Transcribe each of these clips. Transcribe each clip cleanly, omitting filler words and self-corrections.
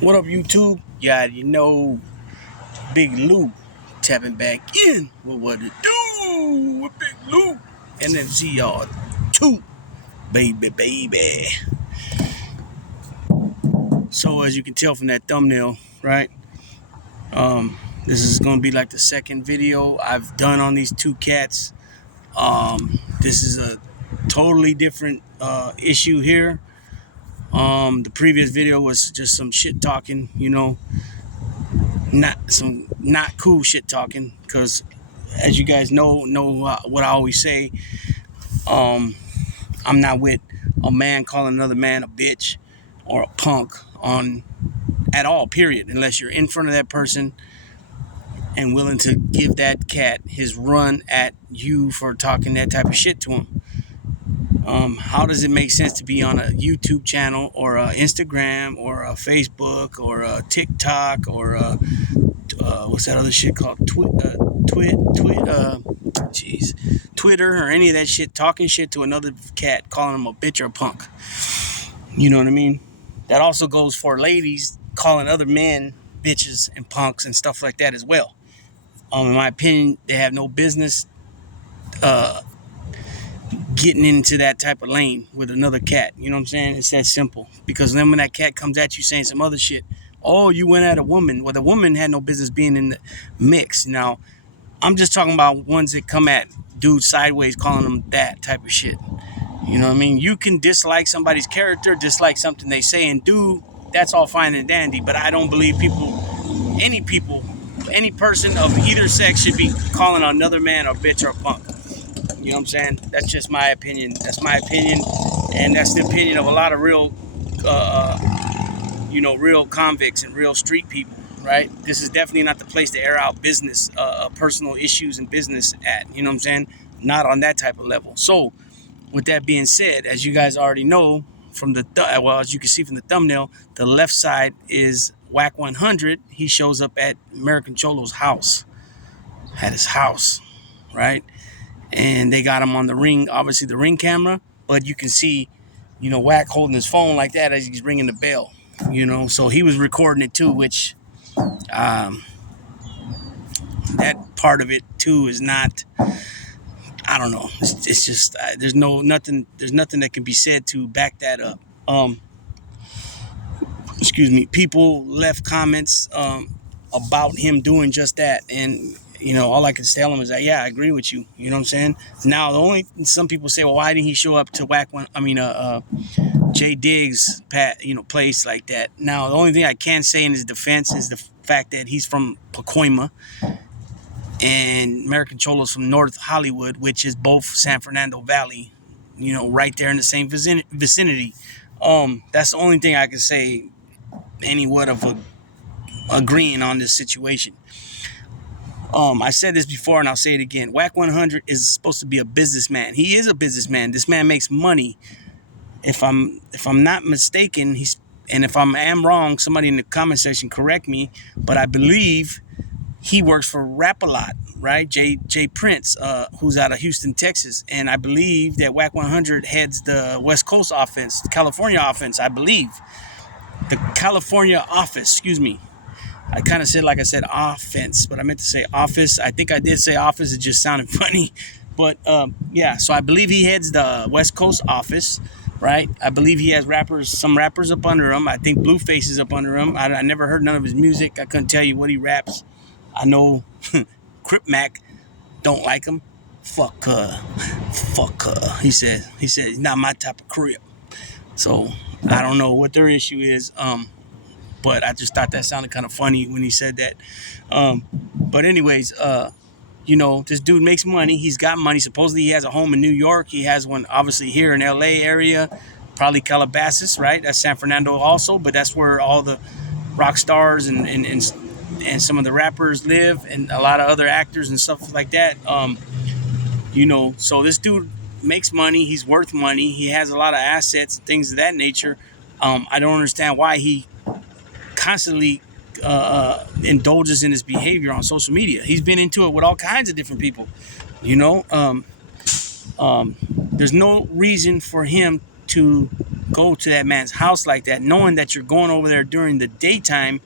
What up, YouTube? Yeah, you know, Big Lou tapping back in with what it do with Big Lou. NFCR 2, baby. So, as you can tell from that thumbnail, right? This is going to be like the second video I've done on these two cats. This is a totally different issue here. The previous video was just some shit talking, not cool shit talking, because as you guys know what I always say, I'm not with a man calling another man a bitch or a punk on at all, period, unless you're in front of that person and willing to give that cat his run at you for talking that type of shit to him. How does it make sense to be on a YouTube channel or a Instagram or a Facebook or a TikTok or a what's that other shit called? Twitter or any of that shit, talking shit to another cat, calling him a bitch or a punk. You know what I mean? That also goes for ladies calling other men bitches and punks and stuff like that as well. In my opinion, they have no business getting into that type of lane with another cat. You know what I'm saying? It's that simple. Because then when that cat comes at you saying some other shit, oh, you went at a woman. Well, the woman had no business being in the mix. Now, I'm just talking about ones that come at dudes sideways, calling them that type of shit. You know what I mean? You can dislike somebody's character, dislike something they say and do. That's all fine and dandy. But I don't believe any person of either sex should be calling another man a bitch or a punk. You know what I'm saying? That's just my opinion. That's my opinion. And that's the opinion of a lot of real, real convicts and real street people, right? This is definitely not the place to air out business, personal issues and business at. You know what I'm saying? Not on that type of level. So, with that being said, as you guys already know from as you can see from the thumbnail, the left side is Whack 100. He shows up at American Cholo's house, at his house, right? And they got him on the ring, obviously the ring camera, but you can see, Whack holding his phone like that as he's ringing the bell, so he was recording it too, which that part of it too is not, I don't know. It's just there's nothing that can be said to back that up. People left comments about him doing just that, and all I can tell him is that, yeah, I agree with you. You know what I'm saying? Now, some people say, well, why didn't he show up to Jay Diggs' place like that? Now, the only thing I can say in his defense is the fact that he's from Pacoima, and American Cholo's from North Hollywood, which is both San Fernando Valley, right there in the same vicinity. That's the only thing I can say anywhat of agreeing on this situation. I said this before and I'll say it again. Whack 100 is supposed to be a businessman. He is a businessman. This man makes money. If I'm not mistaken, and if I am wrong, somebody in the comment section correct me, but I believe he works for Rap-A-Lot, right? Jay Prince, who's out of Houston, Texas. And I believe that Whack 100 heads the West Coast offense, the California offense, I believe. The California office, excuse me. I kind of said, like I said, offense, but I meant to say office. I think I did say office. It just sounded funny. But, yeah, so I believe he heads the West Coast office, right? I believe he has some rappers up under him. I think Blueface is up under him. I never heard none of his music. I couldn't tell you what he raps. I know Crip Mac don't like him. Fuck her. He said he's not my type of Crip. So I don't know what their issue is. But I just thought that sounded kind of funny when he said that. But anyways, this dude makes money. He's got money. Supposedly he has a home in New York. He has one obviously here in LA area, probably Calabasas, right? That's San Fernando also, but that's where all the rock stars and some of the rappers live, and a lot of other actors and stuff like that. So this dude makes money. He's worth money. He has a lot of assets and things of that nature. I don't understand why he constantly indulges in his behavior on social media. He's been into it with all kinds of different people. There's no reason for him to go to that man's house like that, knowing that you're going over there during the daytime.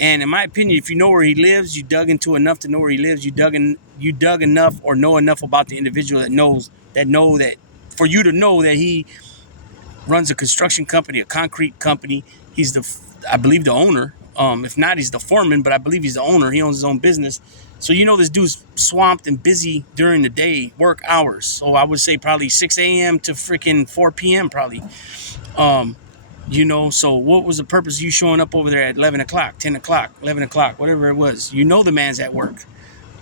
And in my opinion, if you know where he lives, you dug into enough to know where he lives. You dug enough or know enough about the individual that for you to know that he runs a construction company, a concrete company. He's I believe, the owner. If not, he's the foreman, but I believe he's the owner. He owns his own business. So you know this dude's swamped and busy during the day, work hours. So I would say probably 6 a.m. to freaking 4 p.m. probably. So what was the purpose of you showing up over there at 11 o'clock, 10 o'clock, 11 o'clock, whatever it was? You know the man's at work.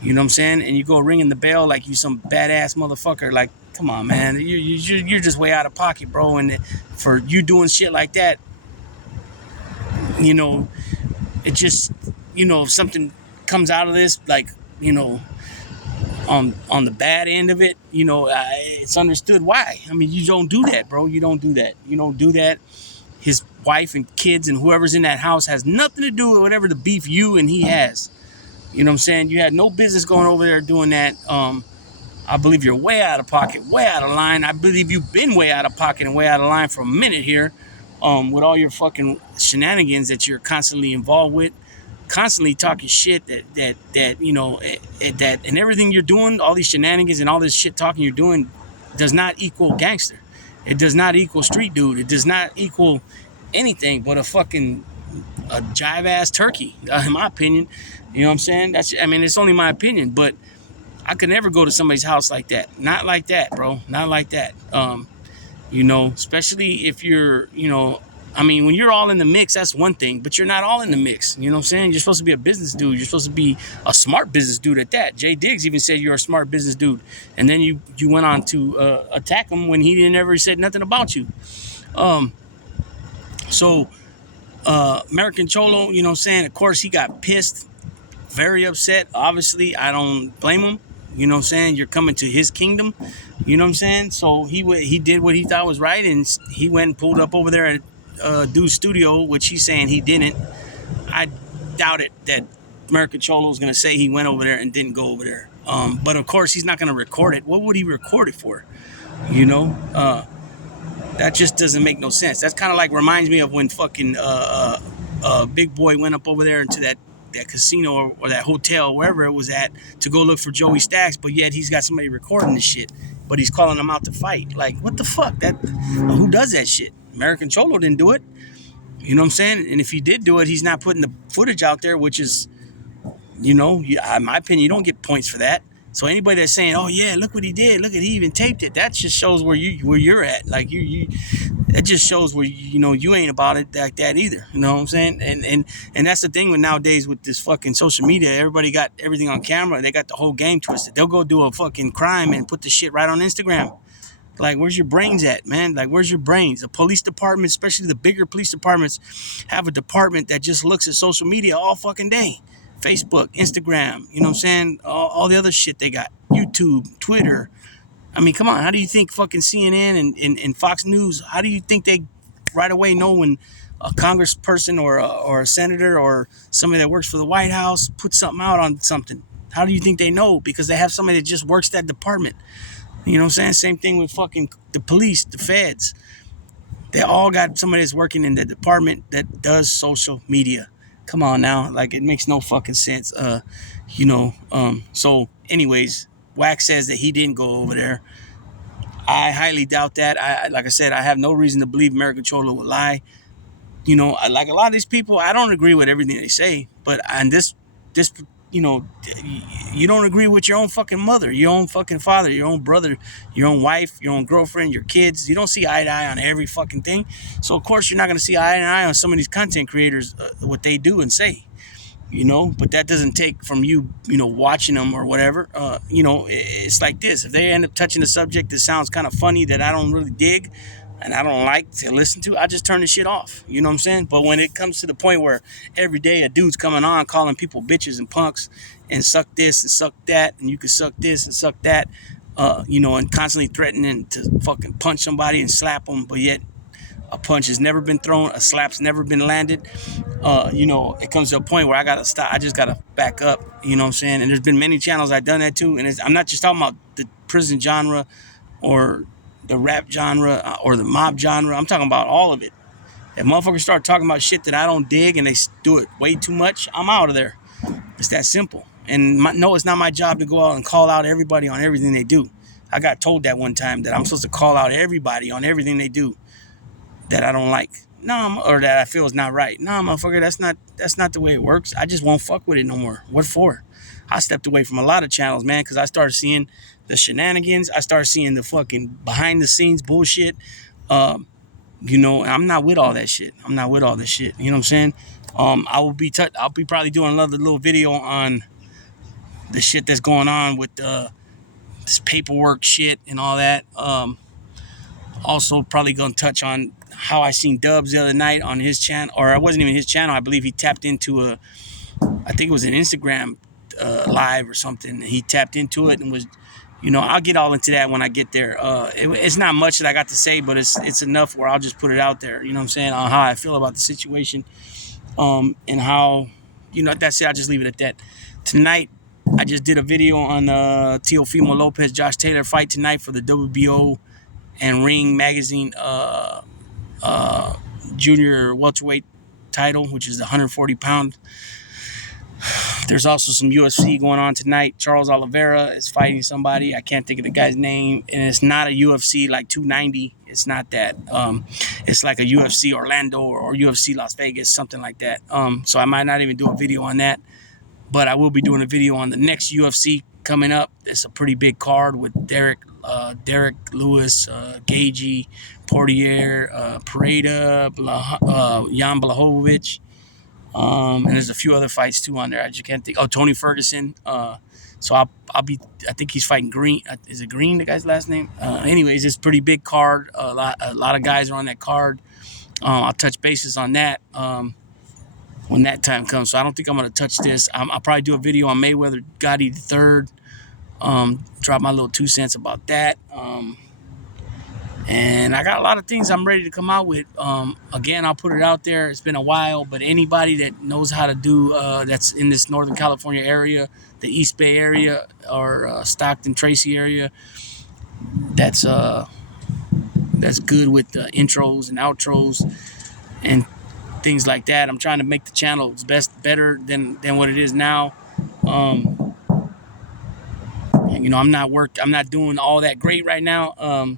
You know what I'm saying? And you go ringing the bell like you some badass motherfucker. Like, come on, man. You're just way out of pocket, bro. And for you doing shit like that, it just, if something comes out of this, like, on the bad end of it, it's understood why. I mean, you don't do that, bro. You don't do that. You don't do that. His wife and kids and whoever's in that house has nothing to do with whatever the beef you and he has. You know what I'm saying? You had no business going over there doing that. I believe you're way out of pocket, way out of line. I believe you've been way out of pocket and way out of line for a minute here, with all your fucking shenanigans that you're constantly involved with, constantly talking shit that and everything you're doing, all these shenanigans and all this shit talking you're doing does not equal gangster. It does not equal street dude. It does not equal anything but a jive ass turkey, in my opinion. You know what I'm saying? It's only my opinion, but I could never go to somebody's house like that. Not like that, bro. Not like that. Especially if you're, when you're all in the mix, that's one thing, but you're not all in the mix. You know what I'm saying? You're supposed to be a business dude. You're supposed to be a smart business dude at that. Jay Diggs even said you're a smart business dude. And then you went on to attack him when he didn't ever said nothing about you. American Cholo, you know what I'm saying? Of course, he got pissed, very upset. Obviously, I don't blame him. You know what I'm saying? You're coming to his kingdom. You know what I'm saying? So he did what he thought was right, and he went and pulled up over there at dude's studio, which he's saying he didn't. I doubt it that American Cholo is going to say he went over there and didn't go over there. But of course, he's not going to record it. What would he record it for? That just doesn't make no sense. That's kind of like reminds me of when fucking Big Boy went up over there into that casino or that hotel, wherever it was at, to go look for Joey Stacks, but yet he's got somebody recording this shit, but he's calling them out to fight. Like, what the fuck? Who does that shit? American Cholo didn't do it. You know what I'm saying? And if he did do it, he's not putting the footage out there, which is, in my opinion, you don't get points for that. So anybody that's saying, "Oh yeah, look what he did. Look at he even taped it," that just shows where you're at. Like that just shows where you ain't about it like that either. You know what I'm saying? And that's the thing with nowadays with this fucking social media. Everybody got everything on camera. They got the whole game twisted. They'll go do a fucking crime and put the shit right on Instagram. Like, where's your brains at, man? Like, where's your brains? The police department, especially the bigger police departments, have a department that just looks at social media all fucking day. Facebook, Instagram, you know what I'm saying? All the other shit they got. YouTube, Twitter. I mean, come on. How do you think fucking CNN and Fox News, how do you think they right away know when a congressperson or a senator or somebody that works for the White House puts something out on something? How do you think they know? Because they have somebody that just works that department. You know what I'm saying? Same thing with fucking the police, the feds. They all got somebody that's working in the department that does social media. Come on now, like, it makes no fucking sense. So anyways, Wax says that he didn't go over there. I highly doubt that. Like I said, I have no reason to believe American Cholo would lie. Like a lot of these people, I don't agree with everything they say, but on this, you don't agree with your own fucking mother, your own fucking father, your own brother, your own wife, your own girlfriend, your kids. You don't see eye to eye on every fucking thing. So of course you're not going to see eye to eye on some of these content creators, what they do and say, but that doesn't take from you, watching them or whatever. It's like this. If they end up touching a subject that sounds kind of funny that I don't really dig and I don't like to listen to, I just turn the shit off. You know what I'm saying? But when it comes to the point where every day a dude's coming on calling people bitches and punks and suck this and suck that, and you can suck this and suck that, and constantly threatening to fucking punch somebody and slap them, but yet a punch has never been thrown, a slap's never been landed. It comes to a point where I gotta stop. I just gotta back up. You know what I'm saying? And there's been many channels I've done that too. And I'm not just talking about the prison genre or the rap genre or the mob genre. I'm talking about all of it. If motherfuckers start talking about shit that I don't dig and they do it way too much, I'm out of there. It's that simple. And no, it's not my job to go out and call out everybody on everything they do. I got told that one time that I'm supposed to call out everybody on everything they do that I don't like. No, or that I feel is not right. No, motherfucker, that's not the way it works. I just won't fuck with it no more. What for? I stepped away from a lot of channels, man, because I started seeing the shenanigans. I started seeing the fucking behind the scenes bullshit. You know, I'm not with all that shit. I'm not with all this shit. You know what I'm saying? I'll be probably doing another little video on the shit that's going on with this paperwork shit and all that. Also, probably gonna touch on how I seen Dubs the other night on his channel, or it wasn't even his channel. I believe he tapped into I think it was an Instagram live or something. He tapped into it and was, you know, I'll get all into that when I get there. It's not much that I got to say, but it's enough where I'll just put it out there. You know what I'm saying? On how I feel about the situation, and how, you know, that's it. I'll just leave it at that. Tonight, I just did a video on Teofimo Lopez, Josh Taylor fight tonight for the WBO and Ring Magazine junior welterweight title, which is the 140-pound. There's also some UFC going on tonight. Charles Oliveira is fighting somebody. I can't think of the guy's name. And it's not a UFC like 290. It's not that. It's like a UFC Orlando or UFC Las Vegas, something like that. So I might not even do a video on that. But I will be doing a video on the next UFC coming up. It's a pretty big card with Derek Lewis, Gagey, Portier, Pereira, Jan Blachowicz. And there's a few other fights too on there. I just can't think. Oh, Tony Ferguson. So I'll be. I think he's fighting Green. Is it Green, the guy's last name? Anyways, it's a pretty big card. A lot of guys are on that card. I'll touch bases on that when that time comes. So I don't think I'm gonna touch this. I'll probably do a video on Mayweather Gotti III. Drop my little 2 cents about that. And I got a lot of things I'm ready to come out with. Again, I'll put it out there. It's been a while, but anybody that knows how to do that's in this Northern California area, the East Bay area, or Stockton, Tracy area, that's good with intros and outros and things like that. I'm trying to make the channel better than what it is now. You know, I'm not doing all that great right now.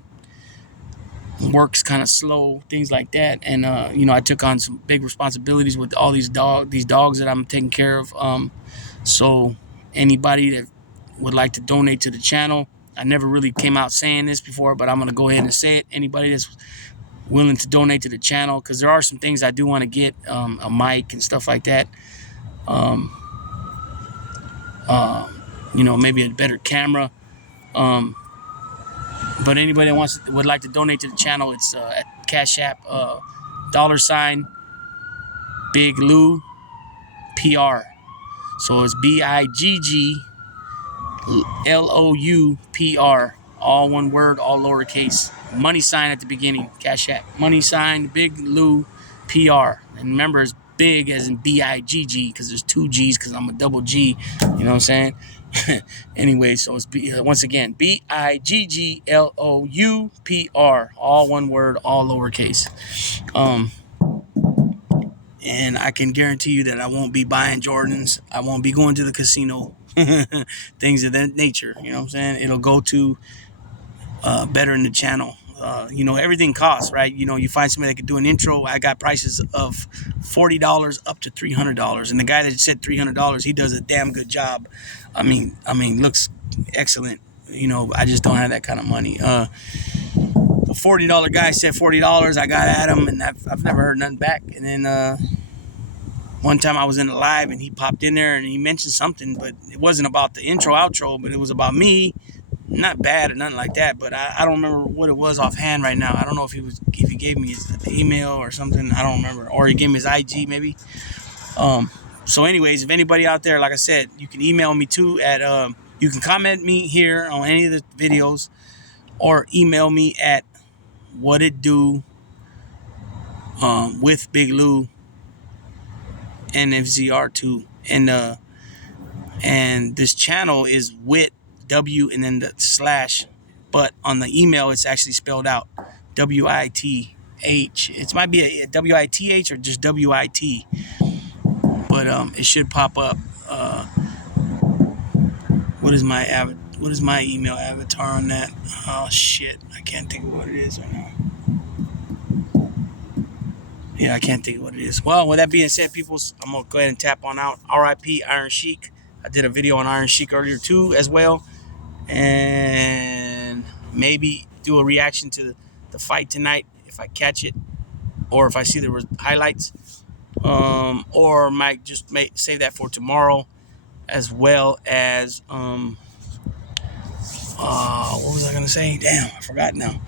Work's kind of slow, things like that, and you know, I took on some big responsibilities with all these dogs that I'm taking care of. So anybody that would like to donate to the channel, I never really came out saying this before, but I'm gonna go ahead and say it. Anybody that's willing to donate to the channel, because there are some things I do want to get, a mic and stuff like that. You know, maybe a better camera. But anybody that would like to donate to the channel, it's at Cash App, $ Big Lou PR. So it's BIGGLOUPR, all one word, all lowercase. Money sign at the beginning, Cash App. Money sign, Big Lou PR. And remember, it's big as in BIGG, because there's 2 G's, because I'm a double G. You know what I'm saying? Anyway, so it's once again BIGGLOUPR, all one word, all lowercase. And I can guarantee you that I won't be buying Jordans. I won't be going to the casino, things of that nature. You know what I'm saying? It'll go to bettering the channel. You know, everything costs, right? You know, you find somebody that can do an intro. I got prices of $40 up to $300, and the guy that said $300, he does a damn good job. I mean, looks excellent. You know, I just don't have that kind of money. The $40 guy said $40. I got at him, and I've never heard nothing back. And then one time I was in a live, and he popped in there, and he mentioned something, but it wasn't about the intro, outro, but it was about me. Not bad or nothing like that, but I don't remember what it was offhand right now. I don't know if he gave me his email or something. I don't remember, or he gave me his IG maybe. So anyways, if anybody out there, like I said, you can email me too at you can comment me here on any of the videos, or email me at whatitdo with Big Lou NFZR2, and this channel is with W and then the slash but on the email it's actually spelled out WITH. It might be a WITH or just WIT, but it should pop up. What is my email avatar on that? Oh shit, I can't think of what it is right now. Yeah, I can't think of what it is. Well, with that being said, people, I'm gonna go ahead and tap on out. RIP Iron Sheik. I did a video on Iron Sheik earlier too, as well, and maybe do a reaction to the fight tonight if I catch it, or if I see the highlights, or might just save that for tomorrow, as well as what was I gonna say? Damn, I forgot now.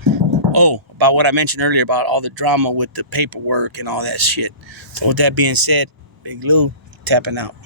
Oh, about what I mentioned earlier about all the drama with the paperwork and all that shit. So with that being said, Big Lou tapping out.